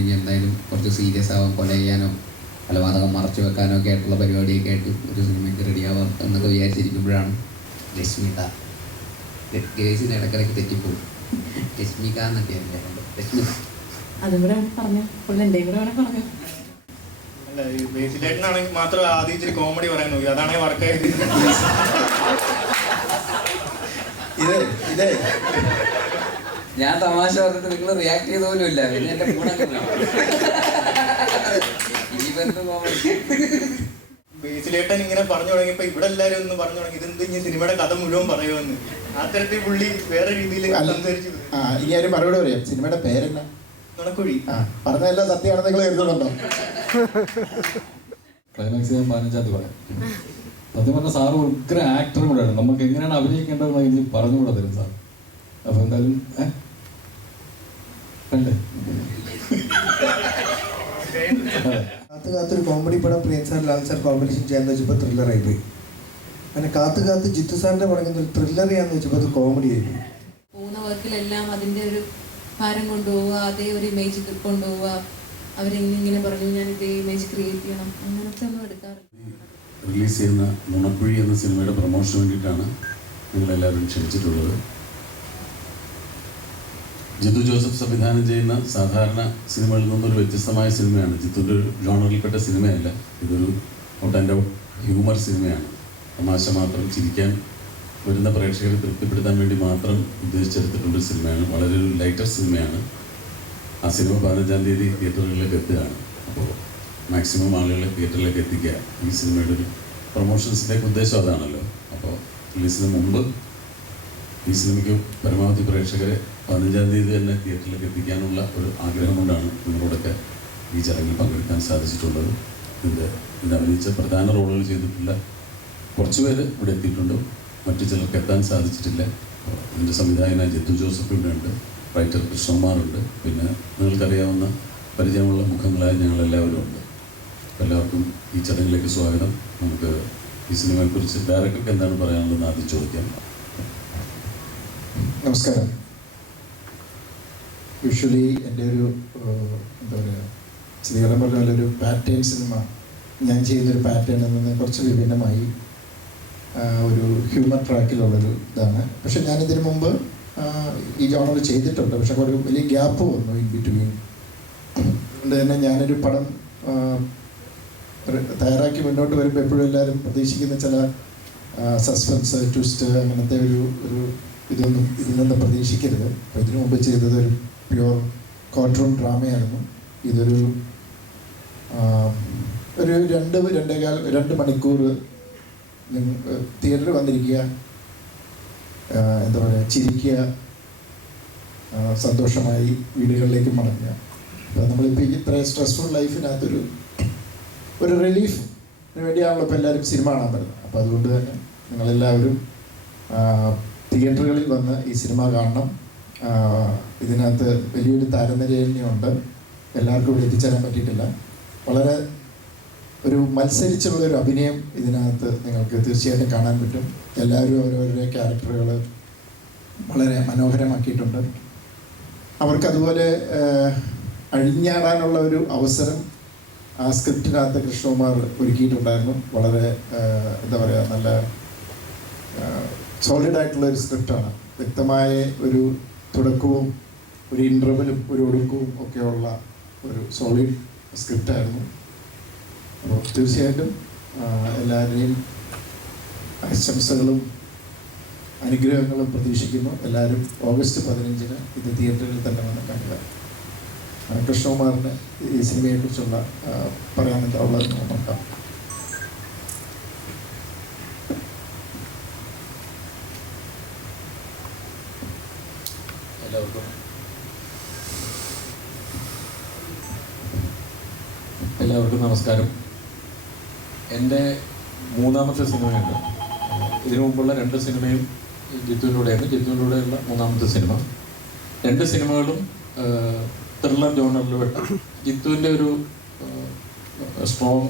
ഇനി എന്തായാലും കുറച്ച് സീരിയസ് ആവാൻ, കൊല ചെയ്യാനോ കൊലപാതകം മറച്ചു വെക്കാനോ ഒക്കെ ആയിട്ടുള്ള പരിപാടിയൊക്കെ ആയിട്ട് ഒരു സിനിമയ്ക്ക് റെഡിയാവാം എന്നൊക്കെ വിചാരിച്ചിരിക്കുമ്പോഴാണ് രശ്മിക, ഗ്രേസിന് ഇടക്കിടയ്ക്ക് തെറ്റിപ്പോകും, രശ്മിക എന്നൊക്കെയാണ് രശ്മിക. അതും കൂടെ പറഞ്ഞു, എൻ്റെ കൂടെ വേണേ പറഞ്ഞു. ബേസിലേട്ടനാണെങ്കിൽ മാത്രം ആദ്യം ഇച്ചിരി കോമഡി പറയാൻ നോക്കി, അതാണെങ്കിൽ വർക്കായത്. ഞാൻ തമാശ പറഞ്ഞിട്ട് നിങ്ങൾ റിയാക്ട് ചെയ്ത പോലും ഇല്ല, പിന്നെ എന്റെ കൂടെ ബേസിലേട്ടൻ ഇങ്ങനെ പറഞ്ഞു തുടങ്ങിയപ്പോ ഇവിടെ എല്ലാരും ഒന്ന് പറഞ്ഞു തുടങ്ങി ഇതെന്ത് ഇനി സിനിമയുടെ കഥ മുഴുവൻ പറയുമെന്ന്. ആ തരത്തിൽ പുള്ളി വേറെ രീതിയിൽ സംസാരിച്ചു. ഇനി ആരും മറുപടി പറയാം. സിനിമയുടെ പേരെന്നാ? നുണക്കുഴി. പറഞ്ഞതെല്ലാം സത്യമാണെന്ന് നിങ്ങൾ കരുതുന്നുണ്ടോ? ക്ലൈമാക്സ് ഞാൻ 15-ാം തീയതി പറയാം. സത്യം പറഞ്ഞാൽ സാറ് ഉഗ്ര ആക്ടറും കൂടെയാണ്. നമുക്ക് എങ്ങനെയാണ് അഭിനയിക്കേണ്ടതെന്ന് എനിക്ക് പറഞ്ഞുകൂടെ തരും സാർ. അപ്പൊ എന്തായാലും അല്ലേ കാത്തൊരു കോമഡി പടം പ്രിയൻ സാർ ലാൽ സാർ കോമ്പിനേഷൻ ചെയ്യാന്ന് വെച്ചപ്പോൾ ത്രില്ലറായി പോയി. അങ്ങനെ കാത്ത് ജിത്തു സാറിന്റെ പറയുന്ന ഒരു ത്രില്ലർ ചെയ്യാന്ന് വെച്ചപ്പോൾ അത് കോമഡി ആയി പോയി. പോകുന്ന വർക്കിലെല്ലാം അതിൻ്റെ ഒരു ഭാരം കൊണ്ടുപോവുക, അതേ ഒരു ഇമേജ് കൊണ്ടുപോവുക. അവരെങ്ങനെ പറഞ്ഞു ഞാൻ ഇതേ ഇമേജ് ക്രിയേറ്റ് ചെയ്യണം, അങ്ങനത്തെ ഒന്നും എടുക്കാറില്ല. റിലീസ് ചെയ്യുന്ന നുണക്കുഴി എന്ന സിനിമയുടെ പ്രൊമോഷന് വേണ്ടിയിട്ടാണ് നിങ്ങളെല്ലാവരും ക്ഷണിച്ചിട്ടുള്ളത്. ജിത്തു ജോസഫ് സംവിധാനം ചെയ്യുന്ന സാധാരണ സിനിമകളിൽ നിന്നൊരു വ്യത്യസ്തമായ സിനിമയാണ്. ജിത്തുവിൻ്റെ ഒരു ജോണറിൽപ്പെട്ട സിനിമയല്ല, ഇതൊരു ഔട്ട് ആൻഡ് ഔട്ട് ഹ്യൂമർ സിനിമയാണ്. തമാശ മാത്രം ചിരിക്കാൻ വരുന്ന പ്രേക്ഷകരെ തൃപ്തിപ്പെടുത്താൻ വേണ്ടി മാത്രം ഉദ്ദേശിച്ചെടുത്തിട്ടുള്ളൊരു സിനിമയാണ്. വളരെ ഒരു ലൈറ്റർ സിനിമയാണ്. ആ സിനിമ 15-ാം തീയതി തിയേറ്ററുകളിലേക്ക് എത്തുകയാണ്. അപ്പോൾ മാക്സിമം ആളുകളെ തിയേറ്ററിലേക്ക് എത്തിക്കുക, ഈ സിനിമയുടെ ഒരു പ്രൊമോഷൻസിൻ്റെയൊക്കെ ഉദ്ദേശം അതാണല്ലോ. അപ്പോൾ റിലീസിന് മുമ്പ് ഈ സിനിമയ്ക്ക് പരമാവധി പ്രേക്ഷകരെ 15-ാം തീയതി തന്നെ തിയേറ്ററിലേക്ക് എത്തിക്കാനുള്ള ഒരു ആഗ്രഹം കൊണ്ടാണ് നിങ്ങളോടൊക്കെ ഈ ചടങ്ങിൽ പങ്കെടുക്കാൻ സാധിച്ചിട്ടുള്ളത്. ഇത് അഭിനയിച്ച പ്രധാന റോളുകൾ ചെയ്തിട്ടുള്ള കുറച്ച് പേര് ഇവിടെ എത്തിയിട്ടുണ്ട്, മറ്റു ചിലർക്ക് എത്താൻ സാധിച്ചിട്ടില്ല. എൻ്റെ സംവിധായകനായ ജിത്തു ജോസഫ് ഇവിടെ ഉണ്ട്, റൈറ്റർ കൃഷ്ണകുമാറുണ്ട്, പിന്നെ നിങ്ങൾക്കറിയാവുന്ന പരിചയമുള്ള മുഖങ്ങളായ ഞങ്ങളെല്ലാവരും ഉണ്ട്. എല്ലാവർക്കും ഈ ചടങ്ങിലേക്ക് സ്വാഗതം. നമുക്ക് ഈ സിനിമയെക്കുറിച്ച് ഡയറക്ടർക്ക് എന്താണ് പറയാനുള്ളതെന്ന് ആദ്യം ചോദിക്കാം. നമസ്കാരം. യൂഷ്വലി എൻ്റെ ഒരു എന്താ പറയുക, ശ്രീകരം പറഞ്ഞ പോലെ ഒരു പാറ്റേൺ സിനിമ, ഞാൻ ചെയ്യുന്നൊരു പാറ്റേൺ നിന്ന് കുറച്ച് വിഭിന്നമായി ഒരു ഹ്യൂമർ ട്രാക്കിലുള്ളൊരു ഇതാണ്. പക്ഷെ ഞാനിതിന് മുമ്പ് ഈ ജോണർ ചെയ്തിട്ടുണ്ട്, പക്ഷെ ഒരു വലിയ ഗ്യാപ്പ് വന്നു ഇൻ ബിറ്റ്വീൻ. അതുകൊണ്ട് തന്നെ ഞാനൊരു പടം തയ്യാറാക്കി മുന്നോട്ട് വരുമ്പോൾ എപ്പോഴും എല്ലാവരും പ്രതീക്ഷിക്കുന്ന ചില സസ്പെൻസ്, ട്വിസ്റ്റ്, അങ്ങനത്തെ ഒരു ഇതൊന്നും ഇതിൽ നിന്ന് പ്രതീക്ഷിക്കരുത്. അപ്പോൾ ഇതിനു മുമ്പ് ചെയ്തത് ഒരു പ്യുവർ കോർട്ട് റൂം ഡ്രാമയായിരുന്നു. ഇതൊരു 2 മണിക്കൂർ തിയേറ്ററിൽ വന്നിരിക്കുക, എന്താ പറയുക, ചിരിക്കുക, സന്തോഷമായി വീടുകളിലേക്ക് മടങ്ങുക. അപ്പോൾ നമ്മളിപ്പോൾ ഇത്ര സ്ട്രെസ്ഫുൾ ലൈഫിനകത്തൊരു റിലീഫിന് വേണ്ടിയാണല്ലോ ഇപ്പോൾ എല്ലാവരും സിനിമ കാണാൻ പറ്റുന്നത്. അപ്പോൾ അതുകൊണ്ട് തന്നെ നിങ്ങളെല്ലാവരും തിയേറ്ററുകളിൽ വന്ന് ഈ സിനിമ കാണണം. ഇതിനകത്ത് വലിയൊരു താരനിരയുണ്ട്, എല്ലാവർക്കും ഇവിടെ എത്തിച്ചേരാൻ പറ്റിയിട്ടില്ല. വളരെ ഒരു മത്സരിച്ചുള്ളൊരു അഭിനയം ഇതിനകത്ത് നിങ്ങൾക്ക് തീർച്ചയായിട്ടും കാണാൻ പറ്റും. എല്ലാവരും ഓരോരോ ക്യാരക്ടറുകൾ വളരെ മനോഹരമാക്കിയിട്ടുണ്ട്. അവർക്കതുപോലെ അഴിഞ്ഞാടാനുള്ള ഒരു അവസരം ആ സ്ക്രിപ്റ്റിനകത്ത് കൃഷ്ണകുമാർ ഒരുക്കിയിട്ടുണ്ടായിരുന്നു. വളരെ എന്താ പറയുക, നല്ല സോളിഡായിട്ടുള്ള ഒരു സ്ക്രിപ്റ്റാണ്. വ്യക്തമായ ഒരു തുടക്കവും ഒരു ഇൻ്റർവലും ഒരു ഒടുക്കവും ഒക്കെയുള്ള ഒരു സോളിഡ് സ്ക്രിപ്റ്റായിരുന്നു. അപ്പോൾ തീർച്ചയായിട്ടും എല്ലാവരെയും ആശംസകളും അനുഗ്രഹങ്ങളും പ്രതീക്ഷിക്കുന്നു. എല്ലാവരും ഓഗസ്റ്റ് 15-ന് ഇത് തിയേറ്ററിൽ തന്നെ വന്ന് കാണുക. കൃഷ്ണകുമാറിന് ഈ സിനിമയെക്കുറിച്ചുള്ള പറയാനുള്ളത് നോക്കാം. എല്ലാവർക്കും നമസ്കാരം. എൻ്റെ 3ാമത്തെ സിനിമയുണ്ട്. ഇതിനു മുമ്പുള്ള 2 സിനിമയും ജിത്തുവിലൂടെയാണ്. ജിത്തുവിലൂടെയുള്ള 3ാമത്തെ സിനിമ. 2 സിനിമകളും ത്രില്ലർ ജോണറിൽ പെട്ട ജിത്തുവിൻ്റെ ഒരു സ്ട്രോങ്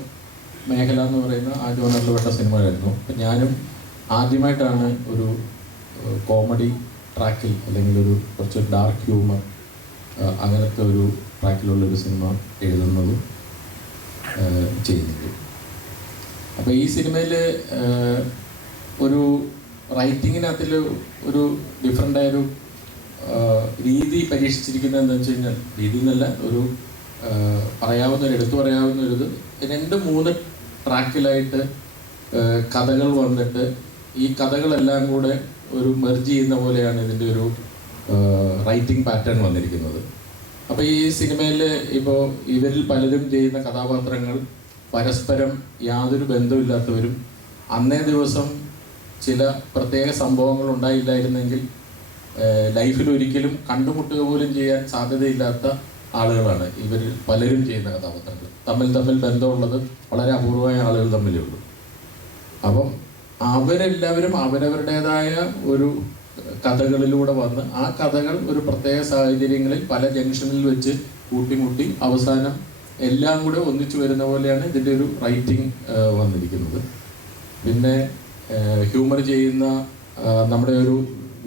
മേഖല എന്ന് പറയുന്ന ആ ജോണറിൽ പെട്ട സിനിമയായിരുന്നു. അപ്പം ഞാനും ആദ്യമായിട്ടാണ് ഒരു കോമഡി ട്രാക്കിൽ അല്ലെങ്കിൽ ഒരു കുറച്ച് ഡാർക്ക് ഹ്യൂമർ അങ്ങനത്തെ ഒരു ട്രാക്കിലുള്ളൊരു സിനിമ എഴുതുന്നതും ചെയ്യുന്നത്. അപ്പോൾ ഈ സിനിമയിൽ ഒരു റൈറ്റിങ്ങിനകത്തിൽ ഒരു ഡിഫറെൻ്റായൊരു രീതി പരീക്ഷിച്ചിരിക്കുന്നത് എന്താണെന്ന് വെച്ച് കഴിഞ്ഞാൽ, രീതി എന്നല്ല, ഒരു എടുത്തു പറയാവുന്ന ഒരു 2-3 ട്രാക്കിലായിട്ട് കഥകൾ വന്നിട്ട് ഈ കഥകളെല്ലാം കൂടെ ഒരു മെർജ് ചെയ്യുന്ന പോലെയാണ് ഇതിൻ്റെ ഒരു റൈറ്റിംഗ് പാറ്റേൺ വന്നിരിക്കുന്നത്. അപ്പോൾ ഈ സിനിമയിൽ ഇപ്പോൾ ഇവരിൽ പലരും ചെയ്യുന്ന കഥാപാത്രങ്ങൾ പരസ്പരം യാതൊരു ബന്ധമില്ലാത്തവരും അന്നേ ദിവസം ചില പ്രത്യേക സംഭവങ്ങൾ ഉണ്ടായില്ലായിരുന്നെങ്കിൽ ലൈഫിൽ ഒരിക്കലും കണ്ടുമുട്ടുക പോലും ചെയ്യാൻ സാധ്യതയില്ലാത്ത ആളുകളാണ് ഇവരിൽ പലരും ചെയ്യുന്ന കഥാപാത്രങ്ങൾ. തമ്മിൽ ബന്ധമുള്ളത് വളരെ അപൂർവമായ ആളുകൾ തമ്മിലേ ഉള്ളൂ. അപ്പം അവരെല്ലാവരും അവരവരുടേതായ ഒരു കഥകളിലൂടെ വന്ന് ആ കഥകൾ ഒരു പ്രത്യേക സാഹചര്യങ്ങളിൽ പല ജംഗ്ഷനിൽ വെച്ച് കൂട്ടിമുട്ടി അവസാനം എല്ലാം കൂടെ ഒന്നിച്ചു വരുന്ന പോലെയാണ് ഇതിൻ്റെ ഒരു റൈറ്റിംഗ് വന്നിരിക്കുന്നത്. പിന്നെ ഹ്യൂമർ ചെയ്യുന്ന നമ്മുടെ ഒരു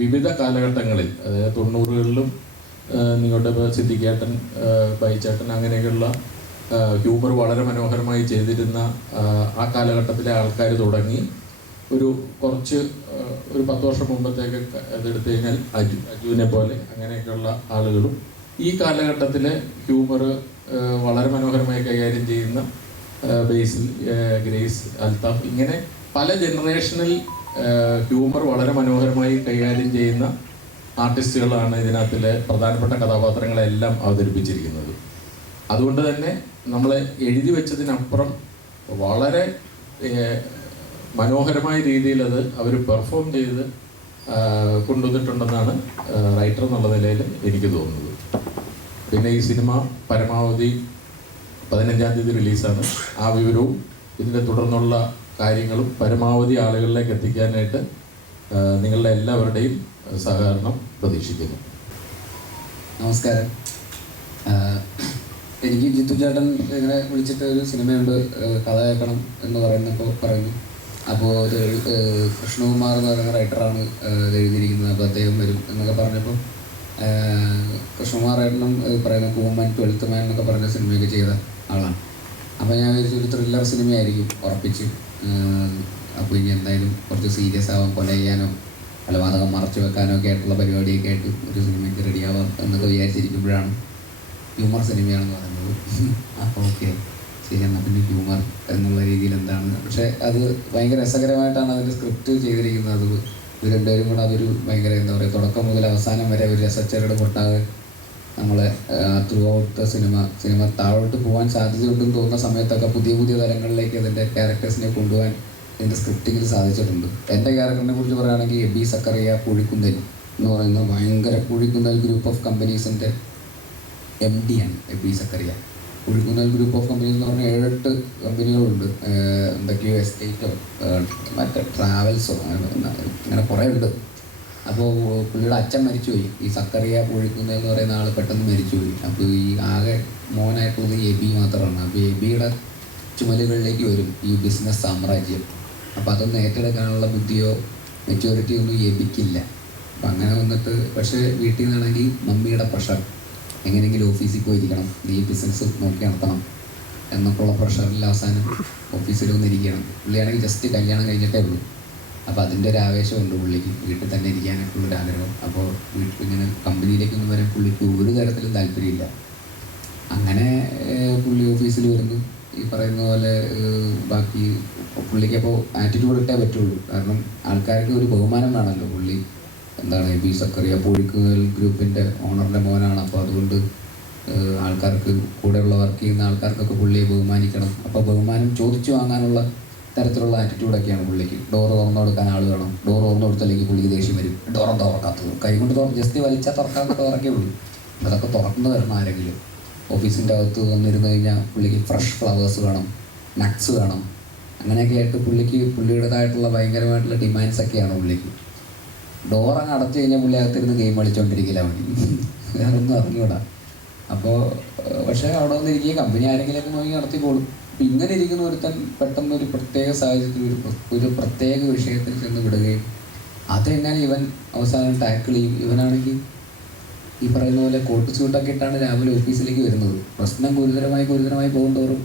വിവിധ കാലഘട്ടങ്ങളിൽ, അതായത് 90കളിലും നിങ്ങളുടെ ഇപ്പോൾ സിദ്ദിഖേട്ടൻ, ബൈച്ചേട്ടൻ, അങ്ങനെയൊക്കെയുള്ള ഹ്യൂമർ വളരെ മനോഹരമായി ചെയ്തിരുന്ന ആ കാലഘട്ടത്തിലെ ആൾക്കാർ തുടങ്ങി ഒരു 10 വർഷം മുമ്പത്തേക്ക് അതെടുത്തു കഴിഞ്ഞാൽ അജുവിനെ പോലെ അങ്ങനെയൊക്കെയുള്ള ആളുകളും ഈ കാലഘട്ടത്തിലെ ഹ്യൂമർ വളരെ മനോഹരമായി കൈകാര്യം ചെയ്യുന്ന ബേസിൽ, ഗ്രേസ്, അൽത്താഫ്, ഇങ്ങനെ പല ജനറേഷനിൽ ഹ്യൂമർ വളരെ മനോഹരമായി കൈകാര്യം ചെയ്യുന്ന ആർട്ടിസ്റ്റുകളാണ് ഇതിനകത്തിലെ പ്രധാനപ്പെട്ട കഥാപാത്രങ്ങളെല്ലാം അവതരിപ്പിച്ചിരിക്കുന്നത്. അതുകൊണ്ട് തന്നെ നമ്മൾ എഴുതി വെച്ചതിനപ്പുറം വളരെ മനോഹരമായ രീതിയിൽ അത് അവർ പെർഫോം ചെയ്ത് കൊണ്ടുവന്നിട്ടുണ്ടെന്നാണ് റൈറ്റർ എന്നുള്ള നിലയിൽ എനിക്ക് തോന്നുന്നത്. പിന്നെ ഈ സിനിമ പരമാവധി 15-ാം തീയതി റിലീസാണ്. ആ വിവരവും ഇതിൻ്റെ തുടർന്നുള്ള കാര്യങ്ങളും പരമാവധി ആളുകളിലേക്ക് എത്തിക്കാനായിട്ട് നിങ്ങളുടെ എല്ലാവരുടെയും സഹകരണം പ്രതീക്ഷിക്കുന്നു. നമസ്കാരം. എനിക്ക് ജിത്തു ചേട്ടൻ ഇങ്ങനെ വിളിച്ചിട്ട് ഒരു സിനിമയുണ്ട്, കഥ കേൾക്കണം എന്ന് പറയുന്നു. അപ്പോൾ ഇത് കൃഷ്ണകുമാർ എന്ന് പറയുന്ന റൈറ്ററാണ് ഇത് എഴുതിയിരിക്കുന്നത്. അപ്പോൾ അദ്ദേഹം വരും എന്നൊക്കെ പറഞ്ഞപ്പോൾ കൃഷ്ണകുമാർ ഏട്ടനും പറയുന്ന കൂമൻ, 12th മാൻ എന്നൊക്കെ പറഞ്ഞ സിനിമയൊക്കെ ചെയ്ത ആളാണ്. അപ്പോൾ ഞാൻ വിചാരിച്ചു ഒരു ത്രില്ലർ സിനിമയായിരിക്കും ഉറപ്പിച്ച്. അപ്പോൾ ഇനി എന്തായാലും കുറച്ച് സീരിയസ് ആവാം, കൊല ചെയ്യാനോ കൊലപാതകം മറച്ചു വെക്കാനോ ഒക്കെ ആയിട്ടുള്ള പരിപാടിയൊക്കെ ആയിട്ട് ഒരു സിനിമയ്ക്ക് റെഡിയാവാം എന്നൊക്കെ വിചാരിച്ചിരിക്കുമ്പോഴാണ് ഹ്യൂമർ സിനിമയാണെന്ന് പറയുന്നത്. അപ്പോൾ ഓക്കെ ശരി, എന്നാൽ പിന്നെ ഹ്യൂമർ എന്നുള്ള രീതിയിൽ എന്താണ്. പക്ഷേ അത് ഭയങ്കര രസകരമായിട്ടാണ് അതിൻ്റെ സ്ക്രിപ്റ്റ് ചെയ്തിരിക്കുന്നത്. അത് ഇവർ രണ്ടുപേരും കൂടെ അതൊരു ഭയങ്കര എന്താ പറയുക, തുടക്കം മുതൽ അവസാനം വരെ ഒരു രസച്ചരട് പൊട്ടാതെ നമ്മളെ ത്രൂ ഔട്ട് സിനിമ താഴോട്ട് പോകാൻ സാധ്യതയുണ്ടെന്ന് തോന്നുന്ന സമയത്തൊക്കെ പുതിയ തലങ്ങളിലേക്ക് അതിൻ്റെ ക്യാരക്ടേഴ്സിനെ കൊണ്ടുപോകാൻ ഇതിൻ്റെ സ്ക്രിപ്റ്റിങ്ങിൽ സാധിച്ചിട്ടുണ്ട്. എൻ്റെ ക്യാരക്ടറിനെ കുറിച്ച് പറയുകയാണെങ്കിൽ എബി സക്കറിയ കുഴിക്കുന്നൽ എന്ന് പറയുന്ന ഭയങ്കര കുഴിക്കുന്നൽ ഗ്രൂപ്പ് ഓഫ് കമ്പനീസിൻ്റെ MD ആണ് Eby Zachariah. Kuzhikkunnel group of companies എന്ന് പറഞ്ഞാൽ 7-8 കമ്പനികളുണ്ട്. എന്തൊക്കെയോ എസ്റ്റേറ്റോ മറ്റേ ട്രാവൽസോ അങ്ങനെ കുറേ ഉണ്ട്. അപ്പോൾ പുള്ളിയുടെ അച്ഛൻ മരിച്ചുപോയി. ഈ സക്കറിയ കുഴിക്കുന്നൽ എന്ന് പറയുന്ന ആൾ പെട്ടെന്ന് മരിച്ചുപോയി. അപ്പോൾ ഈ ആകെ മോനായിട്ടുള്ളത് എബി മാത്രമാണ്. അപ്പോൾ എബിയുടെ ചുമലുകളിലേക്ക് വരും ഈ ബിസിനസ് സാമ്രാജ്യം. അപ്പോൾ അതൊന്നും ഏറ്റെടുക്കാനുള്ള ബുദ്ധിയോ മെച്യൂരിറ്റിയോ ഒന്നും എബിക്കില്ല. അപ്പം അങ്ങനെ വന്നിട്ട്, പക്ഷേ വീട്ടിൽ നിന്നാണെങ്കിൽ മമ്മിയുടെ പ്രഷർ, എങ്ങനെയെങ്കിലും ഓഫീസിൽ പോയിരിക്കണം, നീ ബിസിനസ് നോക്കി നടത്തണം എന്നൊക്കെയുള്ള പ്രഷറിൽ അവസാനം ഓഫീസിൽ വന്നിരിക്കണം. പുള്ളിയാണെങ്കിൽ ജസ്റ്റ് കല്യാണം കഴിഞ്ഞിട്ടേ ഉള്ളൂ. അപ്പോൾ അതിൻ്റെ ഒരു ആവേശമുണ്ട് പുള്ളിക്ക്, വീട്ടിൽ തന്നെ ഇരിക്കാനായിട്ടുള്ളൊരു ആഗ്രഹം. അപ്പോൾ വീട്ടിൽ ഇങ്ങനെ കമ്പനിയിലേക്കൊന്നും വരാൻ പുള്ളിക്ക് ഒരു തരത്തിലും താല്പര്യമില്ല. അങ്ങനെ പുള്ളി ഓഫീസിൽ വരുന്നു. ഈ പറയുന്ന പോലെ ബാക്കി പുള്ളിക്ക് അപ്പോൾ ആറ്റിറ്റ്യൂഡ് ഇട്ടേ പറ്റുള്ളൂ. കാരണം ആൾക്കാർക്ക് ഒരു ബഹുമാനം വേണമല്ലോ. പുള്ളി എന്താണ് എബി സക്കറിയ പൂഴിക്കുങ്ങൽ ഗ്രൂപ്പിൻ്റെ ഓണറിൻ്റെ മോനാണ്. അപ്പോൾ അതുകൊണ്ട് ആൾക്കാർക്ക് കൂടെയുള്ള വർക്ക് ചെയ്യുന്ന ആൾക്കാർക്കൊക്കെ പുള്ളിയെ ബഹുമാനിക്കണം. അപ്പോൾ ബഹുമാനം ചോദിച്ചു വാങ്ങാനുള്ള തരത്തിലുള്ള ആറ്റിറ്റ്യൂഡൊക്കെയാണ് പുള്ളിക്ക്. ഡോറ് തുറന്നു കൊടുക്കാൻ ആൾ വേണം. ഡോറ് തുറന്നു കൊടുത്തില്ലെങ്കിൽ പുള്ളിക്ക് ദേഷ്യം വരും. ഡോറെന്താ തുറക്കാത്തത്, കൈ കൊണ്ട് ജസ്റ്റ് വലിച്ചാൽ തുറക്കാനൊക്കെ തുറക്കേ ഉള്ളൂ. അതൊക്കെ തുറന്നു വരണം ആരെങ്കിലും. ഓഫീസിൻ്റെ അകത്ത് വന്നിരുന്നു കഴിഞ്ഞാൽ പുള്ളിക്ക് ഫ്രഷ് ഫ്ലവേഴ്സ് വേണം, നട്ട്സ് വേണം. അങ്ങനെയൊക്കെ ആയിട്ട് പുള്ളിയുടേതായിട്ടുള്ള ഭയങ്കരമായിട്ടുള്ള ഡിമാൻഡ്സൊക്കെയാണ് പുള്ളിക്ക്. ഡോറങ്ങ് അടച്ചു കഴിഞ്ഞാൽ പുള്ളി അകത്തിരുന്ന് ഗെയിം കളിച്ചുകൊണ്ടിരിക്കില്ല മതി, വേറൊന്നും അറിഞ്ഞൂടാ. അപ്പോൾ പക്ഷേ അവിടെ വന്നിരിക്കുക കമ്പനി ആരെങ്കിലുമൊക്കെ നോക്കി നടത്തിക്കോളും. അപ്പം ഇങ്ങനെ ഇരിക്കുന്ന ഒരുത്തൻ പെട്ടെന്ന് ഒരു പ്രത്യേക സാഹചര്യത്തിൽ ഒരു പ്രത്യേക വിഷയത്തിൽ ചെന്ന് വിടുകയും അതെങ്ങനെ ഇവൻ അവസാനം ടാക്കിൾ ചെയ്യും. ഇവനാണെങ്കിൽ ഈ പറയുന്ന പോലെ കോട്ട് സ്യൂട്ടൊക്കെ ഇട്ടാണ് രാവിലെ ഓഫീസിലേക്ക് വരുന്നത്. പ്രശ്നം ഗുരുതരമായി പോകും തോറും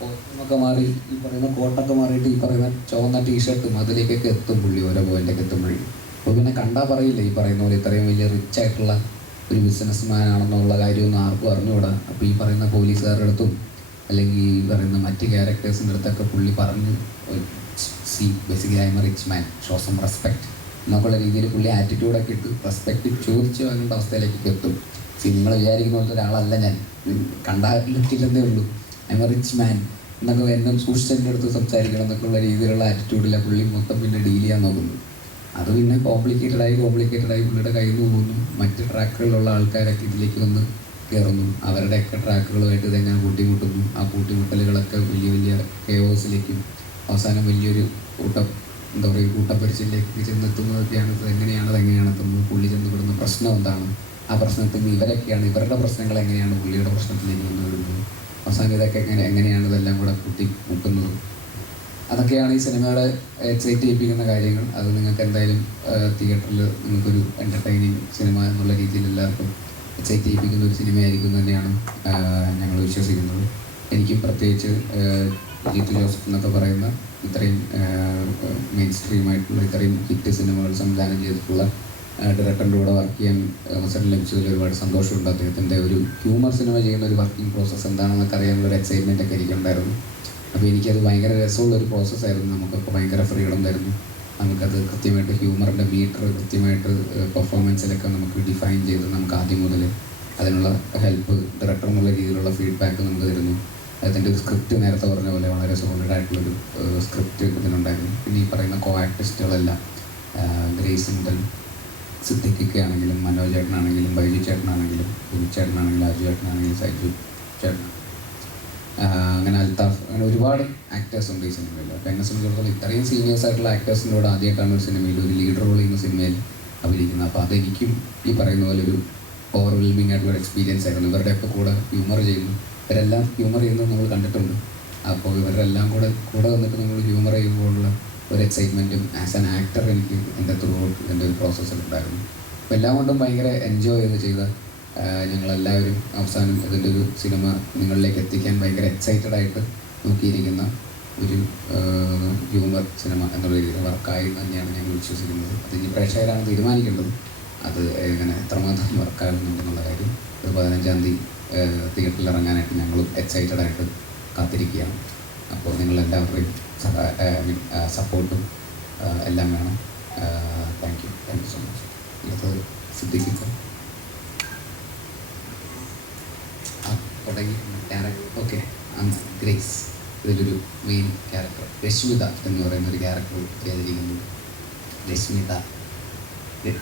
കോസ്റ്റ്യൂമൊക്കെ മാറി ഈ പറയുന്ന കോട്ടൊക്കെ മാറിയിട്ട് ഈ പറയുന്ന ചുവന്ന ടീഷർട്ടും അതിലേക്കൊക്കെ എത്തും പുള്ളി ഓരോ പോയിൻ്റൊക്കെ എത്തുമ്പോഴേക്കും. അപ്പോൾ പിന്നെ കണ്ടാൽ പറയില്ല ഈ പറയുന്ന പോലെ ഇത്രയും വലിയ റിച്ച് ആയിട്ടുള്ള ഒരു ബിസിനസ്മാൻ ആണെന്നുള്ള കാര്യമൊന്നും ആർക്കും അറിഞ്ഞുകൂടാ. അപ്പോൾ ഈ പറയുന്ന പോലീസുകാരുടെ അടുത്തും അല്ലെങ്കിൽ ഈ പറയുന്ന മറ്റ് ക്യാരക്ടേഴ്സിൻ്റെ അടുത്തൊക്കെ പുള്ളി പറഞ്ഞ് basically I'm a rich man, show some respect എന്നൊക്കെയുള്ള രീതിയിൽ പുള്ളി ആറ്റിറ്റ്യൂഡൊക്കെ ഇട്ട് റെസ്പെക്റ്റ് ചോദിച്ച് വാങ്ങേണ്ട അവസ്ഥയിലേക്കൊക്കെ എത്തും. നിങ്ങൾ വിചാരിക്കുന്ന പോലത്തെ ഒരാളല്ല ഞാൻ, കണ്ടാലില്ലെന്നേ ഉള്ളൂ, ഐ എം എ റിച്ച് മാൻ എന്നൊക്കെ എന്നും സൂക്ഷിച്ചെൻ്റെ അടുത്ത് സംസാരിക്കണം എന്നൊക്കെയുള്ള രീതിയിലുള്ള ആറ്റിറ്റ്യൂഡിലാണ് പുള്ളി മൊത്തം പിന്നെ ഡീൽ ചെയ്യാൻ നോക്കുന്നത്. അത് പിന്നെ കോംപ്ലിക്കേറ്റഡായി പുള്ളിയുടെ കയ്യിൽ നിന്ന് പോകുന്നു. മറ്റ് ട്രാക്കുകളിലുള്ള ആൾക്കാരൊക്കെ ഇതിലേക്ക് വന്ന് കയറുന്നു, അവരുടെയൊക്കെ ട്രാക്കുകളുമായിട്ട് ഇതെങ്ങനെ കൂട്ടിമുട്ടുന്നു. ആ കൂട്ടിമുട്ടലുകളൊക്കെ വലിയ കെയോസിലേക്കും അവസാനം വലിയൊരു കൂട്ടപ്പരിച്ചിലേക്ക് ചെന്നെത്തുന്നതൊക്കെയാണ്. എങ്ങനെയാണ് എത്തുന്നത്, പുള്ളി ചെന്നപ്പെടുന്ന പ്രശ്നം എന്താണ്, ആ പ്രശ്നത്തിൽ നിന്ന് ഇവരുടെ പ്രശ്നങ്ങൾ എങ്ങനെയാണ് പുള്ളിയുടെ പ്രശ്നത്തിലേക്ക് വന്നു വിടുന്നത്, അവസാനം ഇതൊക്കെ എങ്ങനെയാണ് ഇതെല്ലാം കൂടെ കൂട്ടിമുട്ടുന്നത്. അതൊക്കെയാണ് ഈ സിനിമയുടെ എക്സൈറ്റ് ചെയ്യിപ്പിക്കുന്ന കാര്യങ്ങൾ. അത് നിങ്ങൾക്ക് എന്തായാലും തിയേറ്ററിൽ നിങ്ങൾക്കൊരു എൻ്റർടൈനിങ് സിനിമ എന്നുള്ള രീതിയിൽ എല്ലാവർക്കും എക്സൈറ്റ് ചെയ്യിപ്പിക്കുന്ന ഒരു സിനിമയായിരിക്കും തന്നെയാണ് ഞങ്ങൾ വിശ്വസിക്കുന്നത്. എനിക്കും പ്രത്യേകിച്ച് ജിത്തു ജോസഫ് എന്നൊക്കെ പറയുന്ന ഇത്രയും മെയിൻ സ്ട്രീമായിട്ടുള്ള ഇത്രയും ഹിറ്റ് സിനിമകൾ സംവിധാനം ചെയ്തിട്ടുള്ള ഡയറക്ടറിൻ്റെ കൂടെ വർക്ക് ചെയ്യാൻ അവസരം ലഭിച്ചതിൽ ഒരുപാട് സന്തോഷമുണ്ട്. അദ്ദേഹത്തിൻ്റെ ഒരു ഹ്യൂമർ സിനിമ ചെയ്യുന്ന ഒരു വർക്കിംഗ് പ്രോസസ്സ് എന്താണെന്നൊക്കെ അറിയാനുള്ളൊരു എക്സൈറ്റ്മെൻ്റ് ഒക്കെ എനിക്കുണ്ടായിരുന്നു. അപ്പോൾ എനിക്കത് ഭയങ്കര രസമുള്ളൊരു പ്രോസസ്സായിരുന്നു. നമുക്കൊക്കെ ഭയങ്കര ഫ്രീഡം തരുന്നു. നമുക്കത് കൃത്യമായിട്ട് ഹ്യൂമറിൻ്റെ മീറ്റർ കൃത്യമായിട്ട് പെർഫോമൻസിലൊക്കെ നമുക്ക് ഡിഫൈൻ ചെയ്ത് നമുക്ക് ആദ്യം മുതൽ അതിനുള്ള ഹെൽപ്പ് ഡയറക്ടർ എന്നുള്ള രീതിയിലുള്ള ഫീഡ്ബാക്ക് നമുക്ക് തരുന്നു. അതിൻ്റെ ഒരു സ്ക്രിപ്റ്റ് നേരത്തെ പറഞ്ഞ പോലെ വളരെ സോളിഡ് ആയിട്ടുള്ളൊരു സ്ക്രിപ്റ്റ് ഇതിനുണ്ടായിരുന്നു. പിന്നെ ഈ പറയുന്ന കോ ആർട്ടിസ്റ്റുകളെല്ലാം ഗ്രേസ് മുതൽ സിദ്ദിഖൊക്കെ ആണെങ്കിലും മനോജ് ചേട്ടനാണെങ്കിലും ബൈജു ചേട്ടനാണെങ്കിലും ചേട്ടനാണെങ്കിലും അജു ചേട്ടനാണെങ്കിലും സൈജു ചേട്ടൻ, അങ്ങനെ അൽത്താഫ്, അങ്ങനെ ഒരുപാട് ആക്ടേഴ്സ് ഉണ്ട് ഈ സിനിമയിൽ. അപ്പോൾ എന്നെ സംബന്ധിച്ചിടത്തോളം ഇത്രയും സീനിയേഴ്സ് ആയിട്ടുള്ള ആക്ടേഴ്സിൻ്റെ കൂടെ ആദ്യമായിട്ടാണ് ഒരു സിനിമയിൽ ഒരു ലീഡർ റോൾ ചെയ്യുന്ന സിനിമയിൽ അഭിനയിക്കുന്നത്. അപ്പോൾ അതെനിക്കും ഈ പറയുന്ന പോലെ ഒരു ഓവർവെൽമിംഗ് ആയിട്ടുള്ള എക്സ്പീരിയൻസ് ആയിരുന്നു. ഇവരുടെയൊക്കെ കൂടെ ഹ്യൂമർ ചെയ്യുന്നു, ഇവരെല്ലാം ഹ്യൂമർ ചെയ്യുന്നത് നമ്മൾ കണ്ടിട്ടുണ്ട്. അപ്പോൾ ഇവരെല്ലാം കൂടെ വന്നിട്ട് നമ്മൾ ഹ്യൂമർ ചെയ്യുമ്പോഴുള്ള ഒരു എക്സൈറ്റ്മെൻറ്റും ആസ് ആൻ ആക്ടർ എനിക്ക് എൻ്റെ ത്രൂ ഔട്ട് എൻ്റെ ഒരു പ്രോസസ്സിലുണ്ടായിരുന്നു. അപ്പോൾ എല്ലാം കൊണ്ടും ഭയങ്കര എൻജോയ് ചെയ്ത ഞങ്ങളെല്ലാവരും അവസാനം ഇതിൻ്റെ ഒരു സിനിമ നിങ്ങളിലേക്ക് എത്തിക്കാൻ ഭയങ്കര എക്സൈറ്റഡ് ആയിട്ട് നോക്കിയിരിക്കുന്ന ഒരു ഹ്യൂമർ സിനിമ എന്നുള്ള രീതിയിൽ വർക്കായി തന്നെയാണ് ഞങ്ങൾ വിശ്വസിക്കുന്നത്. അത് ഇനി പ്രേക്ഷകരാണ് തീരുമാനിക്കേണ്ടത് അത് എങ്ങനെ എത്രമാത്രം വർക്കാകുന്നുണ്ടെന്നുള്ള കാര്യം. അത് 15-ാം തീയതി തിയേറ്ററിൽ ഇറങ്ങാനായിട്ട് ഞങ്ങളും എക്സൈറ്റഡ് ആയിട്ട് കാത്തിരിക്കുകയാണ്. അപ്പോൾ നിങ്ങളെല്ലാവരുടെയും സപ്പോർട്ടും എല്ലാം വേണം. Thank you so much. അടുത്തത് സിദ്ദിഖ് തുടങ്ങി ക്യാരക്ടർ. ഓക്കെ, ഗ്രേസ് ഇതിലൊരു മെയിൻ ക്യാരക്ടർ രശ്മിത എന്ന് പറയുന്നൊരു ക്യാരക്ടർ ചെയ്തിരിക്കുന്നു. രശ്മിത,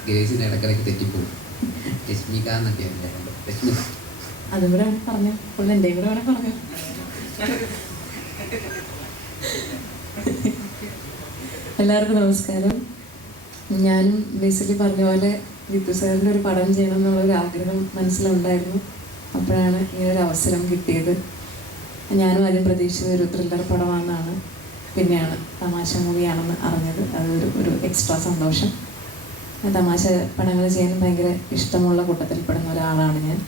ഗ്രേസിന് ഇടക്കിടയ്ക്ക് തെറ്റിപ്പോകും. രശ്മിക എന്നൊക്കെയാണ് പറയുന്നത്. രശ്മിത അതും കൂടെ പറഞ്ഞു, എൻ്റെ കൂടെ വേണേൽ പറഞ്ഞു. എല്ലാവർക്കും നമസ്കാരം. ഞാനും ബേസിക്കലി പറഞ്ഞ പോലെ ജിത്തു സാറിൻ്റെ ഒരു പടം ചെയ്യണം എന്നുള്ളൊരു ആഗ്രഹം മനസ്സിലുണ്ടായിരുന്നു. അപ്പോഴാണ് ഇങ്ങനൊരു അവസരം കിട്ടിയത്. ഞാനും ആദ്യം പ്രതീക്ഷിച്ചത് ഒരു ത്രില്ലർ പടമാണെന്നാണ്, പിന്നെയാണ് തമാശ മൂവിയാണെന്ന് അറിഞ്ഞത്. അതൊരു എക്സ്ട്രാ സന്തോഷം. തമാശ പടങ്ങൾ ചെയ്യാൻ ഭയങ്കര ഇഷ്ടമുള്ള കൂട്ടത്തിൽപ്പെടുന്ന ഒരാളാണ് ഞാൻ.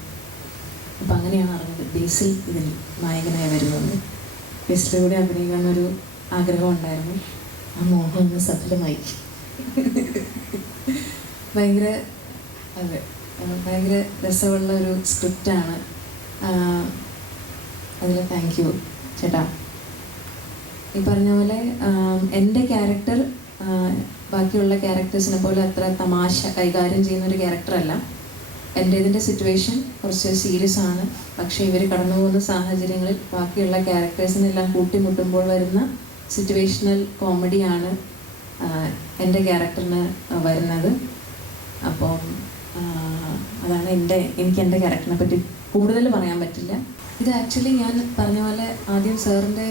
അപ്പം അങ്ങനെയാണ് അറിഞ്ഞത് ബേസിൽ ഇതിൽ നായകനായി വരുന്നത്. ബേസിലൂടെ അഭിനയിക്കാമെന്നൊരു ആഗ്രഹം ഉണ്ടായിരുന്നു. ആ മോഹം ഒന്ന് സഫലമായി. ഭയങ്കര രസമുള്ള ഒരു സ്ക്രിപ്റ്റാണ്. അതിൽ താങ്ക് യു ചേട്ടാ. ഈ പറഞ്ഞ പോലെ എൻ്റെ ക്യാരക്ടർ ബാക്കിയുള്ള ക്യാരക്ടേഴ്സിനെ പോലെ അത്ര തമാശ കൈകാര്യം ചെയ്യുന്ന ഒരു ക്യാരക്ടറല്ല. ഇതിൻ്റെ സിറ്റുവേഷൻ കുറച്ച് സീരിയസ് ആണ്. പക്ഷേ ഇവർ കടന്നു പോകുന്ന സാഹചര്യങ്ങളിൽ ബാക്കിയുള്ള ക്യാരക്ടേഴ്സിനെല്ലാം കൂട്ടിമുട്ടുമ്പോൾ വരുന്ന സിറ്റുവേഷണൽ കോമഡിയാണ് എൻ്റെ ക്യാരക്ടറിന് വരുന്നത്. അപ്പം അതാണ് എനിക്ക് എൻ്റെ ക്യാരക്ടറിനെ പറ്റി കൂടുതൽ പറയാൻ പറ്റില്ല. ഇത് ആക്ച്വലി ഞാൻ പറഞ്ഞ പോലെ ആദ്യം സാറിൻ്റെ